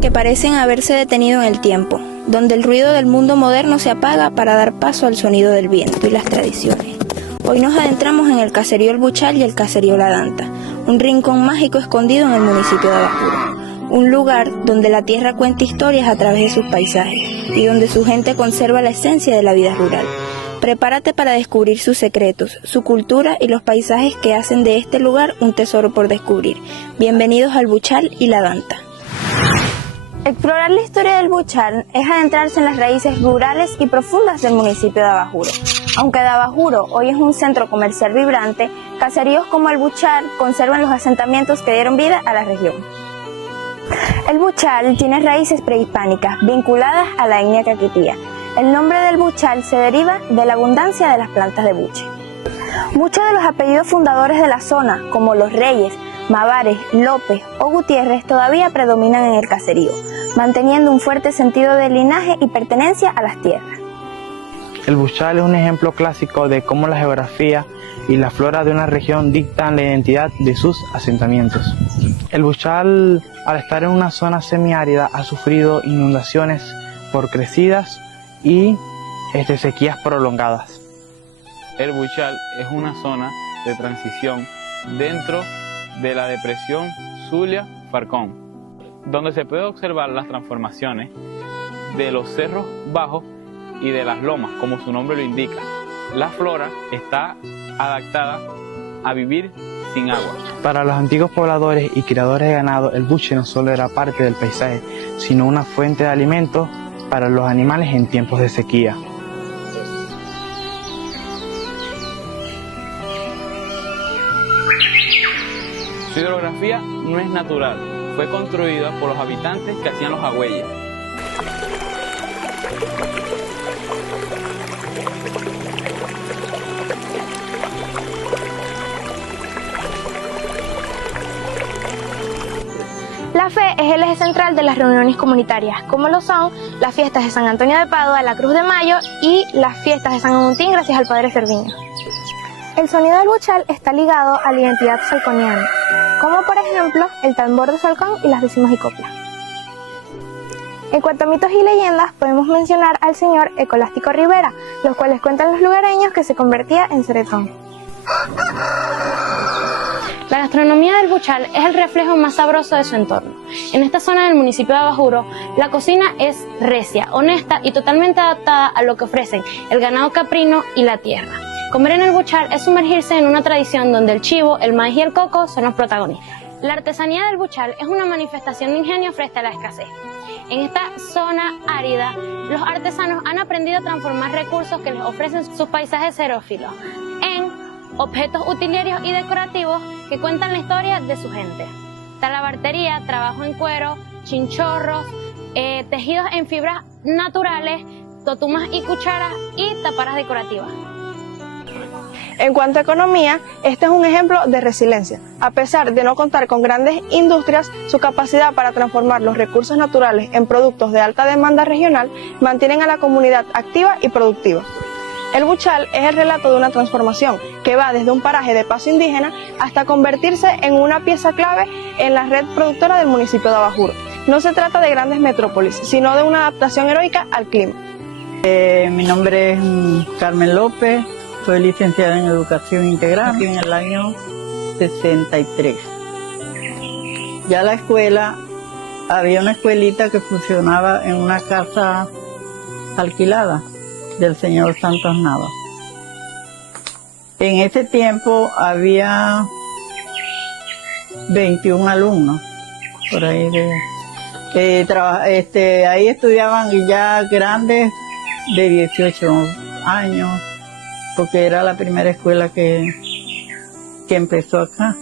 que parecen haberse detenido en el tiempo, donde el ruido del mundo moderno se apaga para dar paso al sonido del viento y las tradiciones. Hoy nos adentramos en el caserío El Buchal y el caserío La Danta, un rincón mágico escondido en el municipio de Abajuro, un lugar donde la tierra cuenta historias a través de sus paisajes y donde su gente conserva la esencia de la vida rural. Prepárate para descubrir sus secretos, su cultura y los paisajes que hacen de este lugar un tesoro por descubrir. Bienvenidos al Buchal y La Danta. Explorar la historia del Buchal es adentrarse en las raíces rurales y profundas del municipio de Abajuro. Aunque de Abajuro hoy es un centro comercial vibrante, caseríos como el Buchal conservan los asentamientos que dieron vida a la región. El Buchal tiene raíces prehispánicas vinculadas a la etnia caquetía. El nombre del Buchal se deriva de la abundancia de las plantas de buche. Muchos de los apellidos fundadores de la zona, como los Reyes, Mavares, López o Gutiérrez, todavía predominan en el caserío, manteniendo un fuerte sentido de linaje y pertenencia a las tierras. El Buchal es un ejemplo clásico de cómo la geografía y la flora de una región dictan la identidad de sus asentamientos. El Buchal, al estar en una zona semiárida, ha sufrido inundaciones por crecidas y sequías prolongadas. El Buchal es una zona de transición dentro de la depresión Zulia-Falcón, donde se puede observar las transformaciones de los cerros bajos y de las lomas, como su nombre lo indica. La flora está adaptada a vivir sin agua. Para los antiguos pobladores y criadores de ganado, el buche no solo era parte del paisaje, sino una fuente de alimentos para los animales en tiempos de sequía. Su hidrografía no es natural, fue construida por los habitantes que hacían los agüeyes. La fe es el eje central de las reuniones comunitarias, como lo son las fiestas de San Antonio de Padua, la Cruz de Mayo y las fiestas de San Agustín gracias al Padre Cerviño. El sonido del Buchal está ligado a la identidad falconiana, como por ejemplo el tambor de Falcón y las décimas y coplas. En cuanto a mitos y leyendas, podemos mencionar al señor Escolástico Rivera, los cuales cuentan los lugareños que se convertía en ceretón. La gastronomía del Buchal es el reflejo más sabroso de su entorno. En esta zona del municipio de Abajuro, la cocina es recia, honesta y totalmente adaptada a lo que ofrecen el ganado caprino y la tierra. Comer en el Buchal es sumergirse en una tradición donde el chivo, el maíz y el coco son los protagonistas. La artesanía del Buchal es una manifestación de ingenio frente a la escasez. En esta zona árida, los artesanos han aprendido a transformar recursos que les ofrecen sus paisajes xerófilos en objetos utilitarios y decorativos que cuentan la historia de su gente. Talabartería, trabajo en cuero, chinchorros, tejidos en fibras naturales, totumas y cucharas y taparas decorativas. En cuanto a economía, este es un ejemplo de resiliencia. A pesar de no contar con grandes industrias, su capacidad para transformar los recursos naturales en productos de alta demanda regional mantienen a la comunidad activa y productiva. El Buchal es el relato de una transformación que va desde un paraje de paso indígena hasta convertirse en una pieza clave en la red productora del municipio de Abajuro. No se trata de grandes metrópolis, sino de una adaptación heroica al clima. Mi nombre es Carmen López, soy licenciada en Educación Integral aquí en el año 63. Ya la escuela, había una escuelita que funcionaba en una casa alquilada del señor Santos Nava. En ese tiempo había 21 alumnos, por ahí ahí estudiaban ya grandes de 18 años, porque era la primera escuela que empezó acá.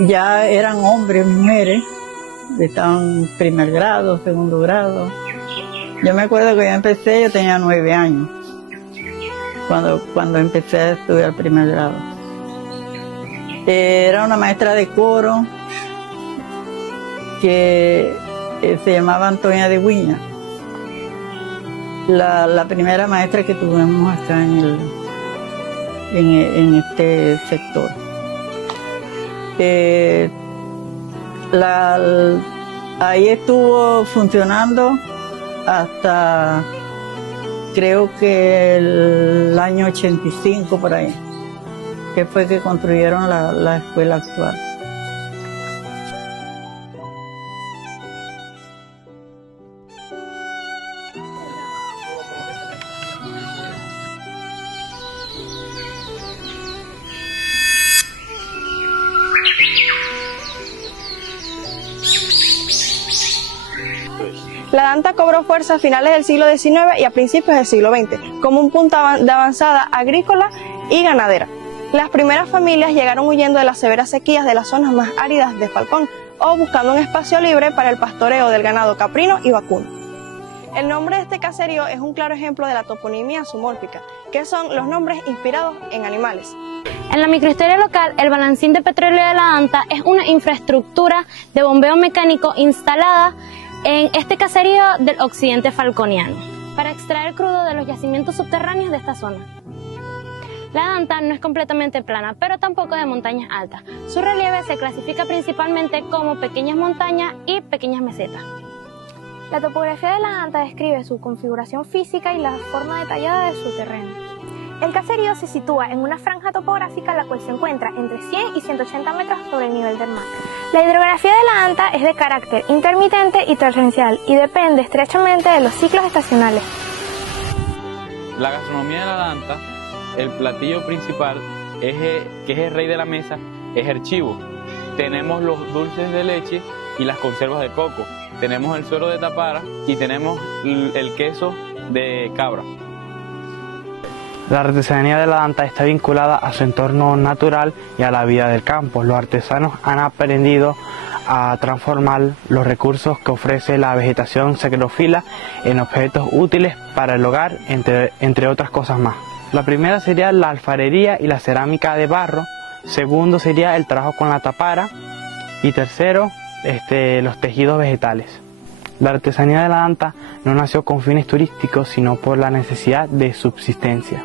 Ya eran hombres, mujeres, estaban en primer grado, segundo grado. Yo me acuerdo que yo tenía 9 años, cuando empecé a estudiar primer grado. Era una maestra de coro que se llamaba Antonia de Guiña, la primera maestra que tuvimos acá en este sector. Ahí estuvo funcionando hasta creo que el año 85 por ahí, que fue que construyeron la escuela actual. La Danta cobró fuerza a finales del siglo XIX y a principios del siglo XX, como un punto de avanzada agrícola y ganadera. Las primeras familias llegaron huyendo de las severas sequías de las zonas más áridas de Falcón, o buscando un espacio libre para el pastoreo del ganado caprino y vacuno. El nombre de este caserío es un claro ejemplo de la toponimia zoomórfica, que son los nombres inspirados en animales. En la microhistoria local, el balancín de petróleo de la Danta es una infraestructura de bombeo mecánico instalada en este caserío del occidente falconiano, para extraer crudo de los yacimientos subterráneos de esta zona. La Danta no es completamente plana, pero tampoco de montañas altas. Su relieve se clasifica principalmente como pequeñas montañas y pequeñas mesetas. La topografía de la Danta describe su configuración física y la forma detallada de su terreno. El caserío se sitúa en una franja topográfica la cual se encuentra entre 100 y 180 metros sobre el nivel del mar. La hidrografía de la Danta es de carácter intermitente y torrencial y depende estrechamente de los ciclos estacionales. La gastronomía de la Danta, el platillo principal, que es el rey de la mesa, es el chivo. Tenemos los dulces de leche y las conservas de coco. Tenemos el suero de tapara y tenemos el queso de cabra. La artesanía de la Danta está vinculada a su entorno natural y a la vida del campo. Los artesanos han aprendido a transformar los recursos que ofrece la vegetación xerófila en objetos útiles para el hogar, entre otras cosas más. La primera sería la alfarería y la cerámica de barro. Segundo sería el trabajo con la tapara. Y tercero, los tejidos vegetales. La artesanía de la Danta no nació con fines turísticos, sino por la necesidad de subsistencia.